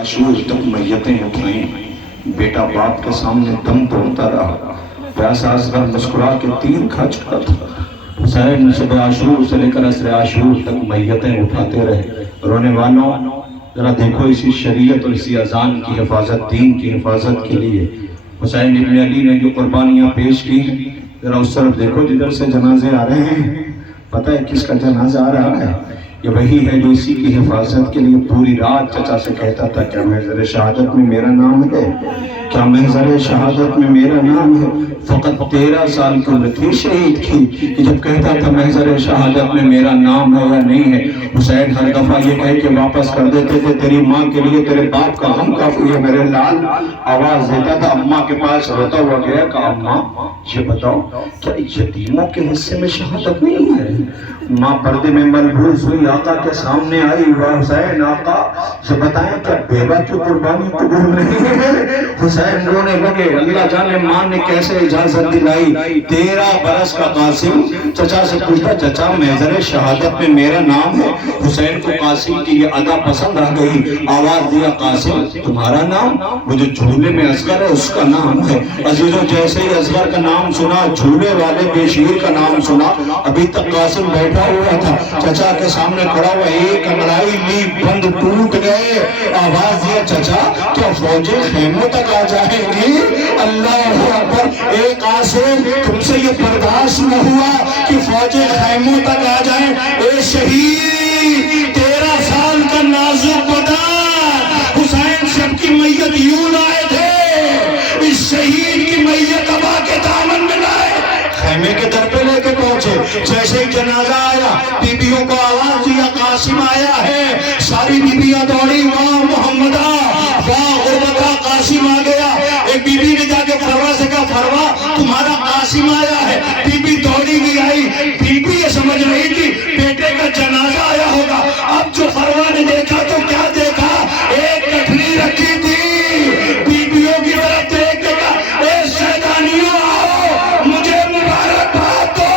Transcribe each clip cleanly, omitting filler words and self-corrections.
عاشور تک میتیں اٹھائیں، بیٹا باپ کے سامنے دم توڑتا رہا، پیاسا اصغر مسکرا کے تیر کھا چکا تھا۔ حسین صبح عاشور سے لے کر عصر عاشور تک میتیں اٹھاتے رہے۔ رونے والوں ذرا دیکھو اسی شریعت اور اسی اذان کی حفاظت، دین کی حفاظت کے لیے حسین ابن علی نے جو قربانیاں پیش کی، ذرا اس طرف دیکھو جدھر سے جنازے آ رہے ہیں۔ پتہ ہے کس کا جنازہ آ رہا ہے؟ یہ وہی ہے جو اسی کی حفاظت کے لیے پوری رات چچا سے کہتا تھا، کیا محضر شہادت میں میرا نام ہے؟ کیا محضر شہادت میں میرا نام ہے؟ فقط 13 سال کی عمر تھی شہید کی کہ جب کہتا تھا محضر شہادت میں میرا نام ہے یا نہیں ہے۔ حسین ہر دفعہ یہ کہہ کے واپس کر دیتے تھے، تیری ماں کے لیے تیرے باپ کا غم کافی ہے میرے لال۔ آواز دیتا تھا اماں کے پاس، روتا ہوا گیا کہ اماں یہ بتاؤ کیا یتیموں کے حصے میں شہادت نہیں ہے؟ ماں پردے میں ملبوس ہوئی آقا کے سامنے آئی، حسین آقا یہ بتائیں کیا بیوہ کی قربانی قبول نہیں ہے؟ حسین رونے لگے، اللہ جانے ماں نے کیسے اجازت دلائی۔ 13 برس کا قاسم چچا سے پوچھتا، چچا محضر شہادت میں میرا نام ہے؟ حسین کو قاسم کی یہ ادا پسند آ گئی، آواز دیا قاسم تمہارا نام؟ وہ جو جھولے میں اصغر ہے اس کا نام ہے۔ عزیزوں جیسے ہی اصغر کا نام سنا، جھولے والے بے شیر کا نام سنا، ابھی تک قاسم بیٹھا ہوا تھا، چچا کے سامنے کھڑا ہوا، ایک انگڑائی لی بند ٹوٹ گئے۔ آواز دیا چچا کیا فوجیں خیموں تک آ جائیں گی؟ اللہ اکبر۔ اے قاسم تم سے یہ برداشت نہ ہوا کہ فوجیں خیموں تک آ جائیں؟ اے شہید 13 سال کا نازک بدن حسین شب کی میت یوں لائے تھے، اس شہید کی میت ابا کے دامن میں لائے، خیمے کے در پہ لے کے پہنچے۔ جیسے ہی جنازہ آیا، بیبیوں کو آواز دیا قاسم آیا ہے، ساری بیبیاں دوڑی، واہ محمدہ واہ غربتہ قاسم آ گیا۔ ایک بی بی نے جا کے فروا سے کہا، فروا تمہارا قاسم آیا ہے۔ بی بی دوڑی بھی آئی، بی بی یہ سمجھ رہی تھی بیٹے کا جنازہ آیا ہوگا۔ اب جو فروا نے دیکھا تو کیا دیکھا؟ ایک کٹھلی رکھی تھی، بیبیوں کی طرف دیکھ کے کہا، اے شیطانیوں آؤ مجھے مبارکباد دو،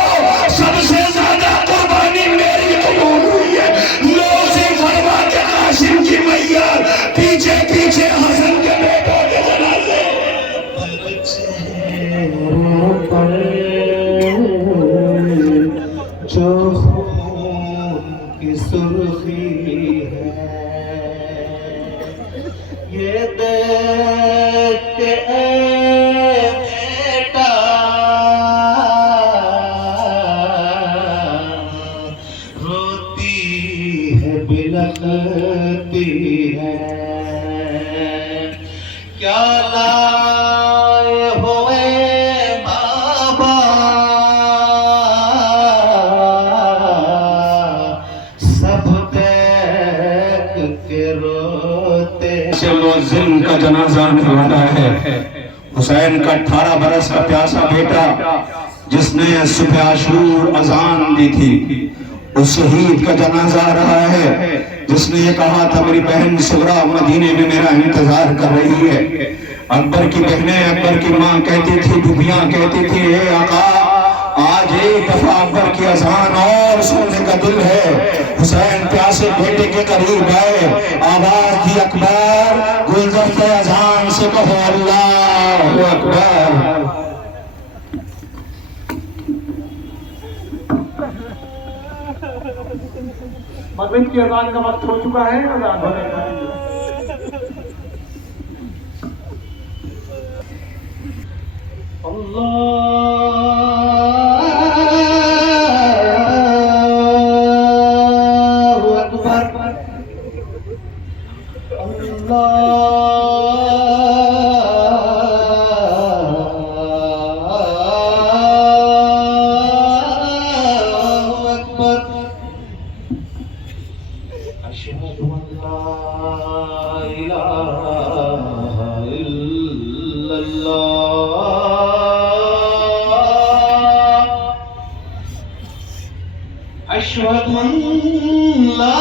سب سے زیادہ قربانی میری قبول ہوئی ہے۔ لوزی فرما کے قاسم کی میت، پیچھے پیچھے حسن کے بیٹوں کے جنازے۔ جو خون کی سرخی ہے یہ دیکھ کے اے بیٹا روتی ہے بلکتی ہے، کیا لائے ہوئے بابا سب دیکھ کے روتے۔ سے مؤذن کا جنازہ آنے والا ہے۔ حسین کا 18 برس کا پیاسا بیٹا جس نے صبح عاشور اذان دی تھی، اس شہید کا جنازہ آ رہا ہے جس نے یہ کہا تھا میری بہن صغرا مدینے میں میرا انتظار کر رہی ہے۔ اکبر کی بہنیں، اکبر کی ماں کہتی تھی، بیبیاں کہتی تھی، اے آقا آج ایک دفعہ اکبر کی اذان اور سننے کا دل ہے۔ حسین پیاسے بیٹے کے قریب آئے، آواز دی اکبر، گلدستہ اذان سے کہو اللہ اکبر۔ مغرب کی اذان کا وقت ہو چکا ہے، اذان ہونے کا اللہ اکبر، اللہ اکبر۔ اشہد ان لا الہ الا اللہ، اشہد ان لا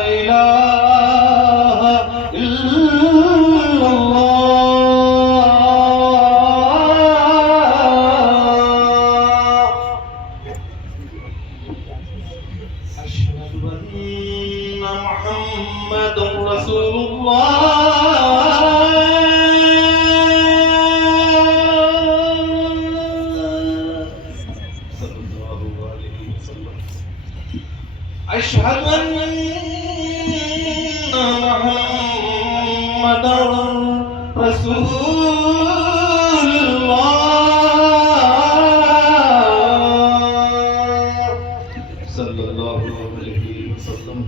الہ الا اللہ، اشہد ان محمد رسول الله صلى الله عليه وسلم أشهد أن محمد رسول صلى الله عليه وسلم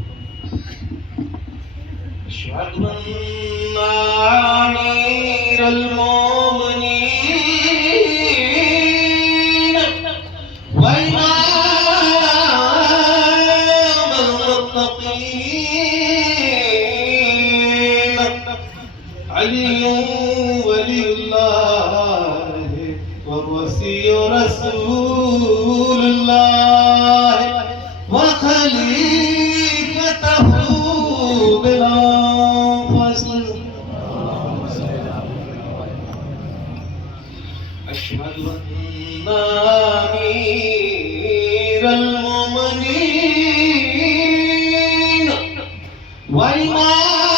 أشهد أن أمير المؤمنين وإمام المتقين علي ولي الله ووصي رسول الله وخليفته بلا فصل أشهد أن أمير المؤمنين وإمام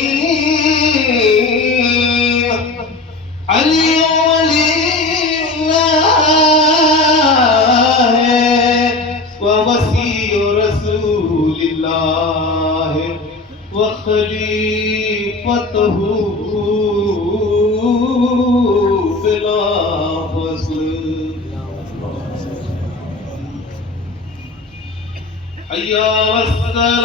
المتقين علي ولي الله ووصي رسول الله وخليفته بلا فصل حي على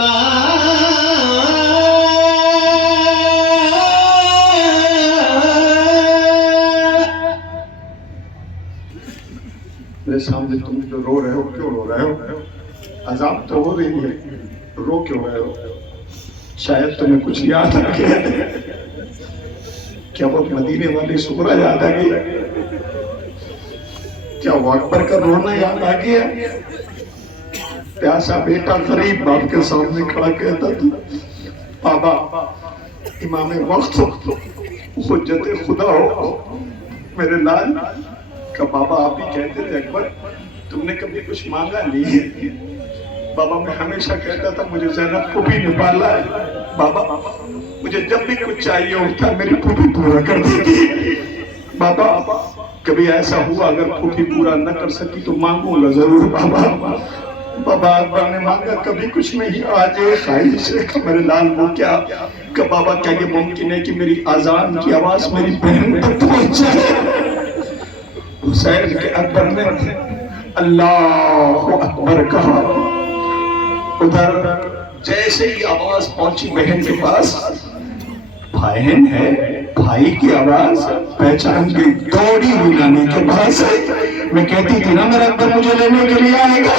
میرے سامنے تم جو رو رہے ہو کیوں رو رہے ہو؟ عذاب تو ہو رہی ہے، رو کیوں رہے ہو؟ شاید تمہیں کچھ یاد آ گیا، کیا وہ مدینے والی سغرا یاد آ گئی؟ کیا وہ اکبر کا رونا یاد آ گیا؟ پیاسا بیٹا غریب باپ کے سامنے کھڑا کہتا تھا بابا امام وقت ہو، حجت خدا ہو، میرے لال کا بابا آپ ہی کہتے تھے اکبر تم نے کبھی کچھ مانگا نہیں ہے؟ بابا میں ہمیشہ کہتا تھا مجھے زینب کو بھی نپالا ہے، بابا مجھے جب بھی کچھ چاہیے ہوتا میری پھوپھی پورا کر دیتی، بابا کبھی ایسا ہوا اگر پھوپھی پورا نہ کر سکی تو مانگوں گا ضرور بابا۔ بابا اکبر نے مانگا کبھی کچھ نہیں، آج ایک خواہش ہے کہ میرے لال وہ کیا کہ بابا کیا یہ ممکن ہے کہ میری اذان کی آواز میری بہن تک پہنچ جائے؟ حسین کے اکبر نے اللہ اکبر کہا، ادھر جیسے ہی آواز پہنچی بہن کے پاس، بہن ہے بھائی کی آواز پہچان کے دوڑی ہوئی نانی کے پاس ہے۔ میں کہتی تھی نا میرا اکبر مجھے لینے کے لیے آئے گا،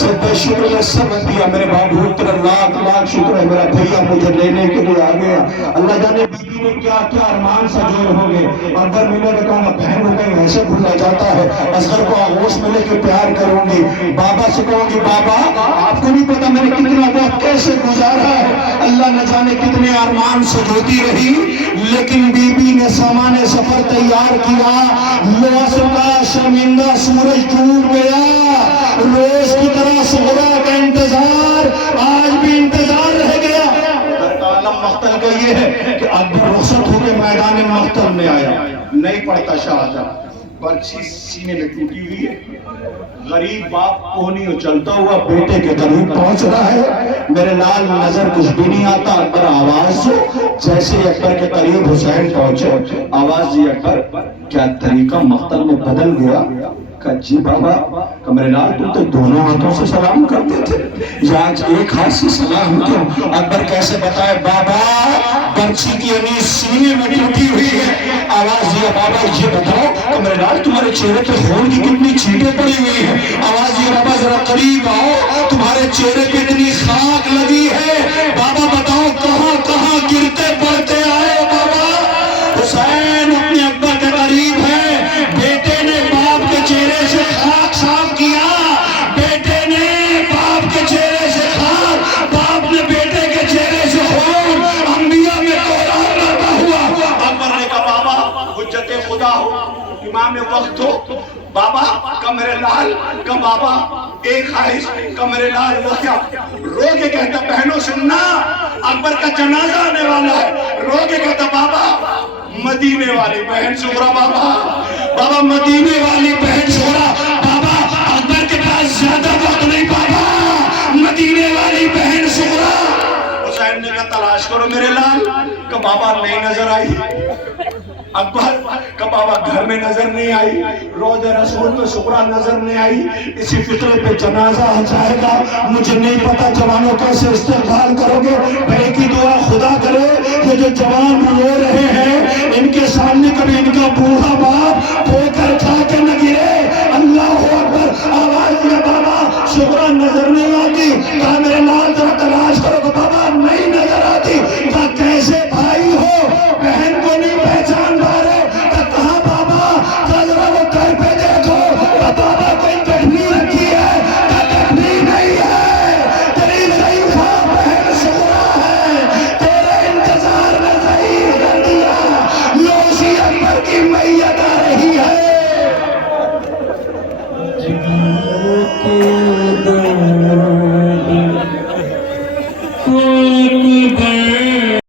سب شکر اللہ سمجھ دیا میرے بابو تیرا لاکھ لاکھ شکر ہے میرا بھیا مجھے لینے کے لیے آ گیا۔ اللہ جانے بی بی نے کیا کیا ارمان سجوئے ہوں گے، اکبر ملے گا کہوں گا بہن کو کہیں ایسے بھولا جاتا ہے، اصغر کو آغوش ملے کے پیار کروں گی، بابا سے کہوں گی بابا آپ کو نہیں پتا میں نے کتنا وقت کیسے گزارا ہے، اللہ نہ جانے کتنے ارمان سجوتی رہی، لیکن بی بی نے سامان سفر تیار کیا، لوس کا شرمندہ سورج ڈوب گیا، روز کی طرح سغرا کا انتظار آج بھی انتظار رہ گیا۔ عالم مقتل کا یہ ہے کہ اکبر رخصت ہو کے میدان مقتل میں آیا، نہیں پڑھتا شہادت، پرچی سینے میں ٹوٹی ہوئی ہے، غریب باپ کونیوں چلتا ہوا بیٹے کے قریب پہنچ رہا ہے، میرے لال نظر کچھ بھی نہیں آتا، اکبر آواز سے جیسے اکبر کے قریب حسین پہنچے آواز دی اکبر کیا طریقہ مقتل میں بدل گیا؟ کہا جی بابا میرے لال تم تو دونوں ہاتھوں سے سلام کرتے تھے، یا آج ایک ہاتھ سے سلام کیوں؟ اکبر کیسے بتائے بابا برچی کی انیس سینے میں ٹوٹی ہوئی ہے، آواز دیا بابا یہ بتاؤ کہ میرے لال تمہارے چہرے پہ خون کی کتنی چھینٹیں پڑی ہوئی ہیں، آواز دیا بابا ذرا قریب آؤ تمہارے چہرے پہ اتنی خاک لگی ہے، بابا بتاؤ کہاں کہاں گرتے پڑتے آئے بابا؟ حسین اپنے اکبر کے قریب ہے، بیٹے نے باپ کے چہرے سے خاک صاف کیا، بیٹے نے باپ کے چہرے سے خاک، باپ نے بیٹے کے چہرے سے خون، انبیاء میں کوہرام لاتا ہوا۔ اکبر نے کہا بابا حجت خدا ہو، امام وقت ہو، بابا کا میرے لال کا بابا ایک خواہش کا میرے لال وہ کیا رو کے کہتا بہنوں سننا اکبر کا جنازہ آنے والا ہے، رو کے کہتا بابا مدینے والی بہن سغرا، بابا مدینے والی بہن سغرا، بابا اکبر کے پاس زیادہ وقت نہیں، بابا مدینے والی بہن سغرا۔ حسین نے کہا تلاش کرو میرے لال، کہ بابا نہیں نظر آئی، اکبر کا بابا گھر میں نظر نہیں آئی، روضہ رسول پہ سغرا نظر نہیں آئی، اسی فطرے پہ جنازہ آ جائے گا۔ مجھے نہیں پتا جوانوں کیسے استقبال کرو گے، بھائی کی دعا خدا کرے یہ جو جوان رو رہے ہیں ان کے سامنے کبھی ان کا بوڑھا باپ پھوکر کھا کے نہ گرے۔ اللہ اکبر، آواز میں بابا سغرا نظر نہیں آتی، کہا میرے لال ذرا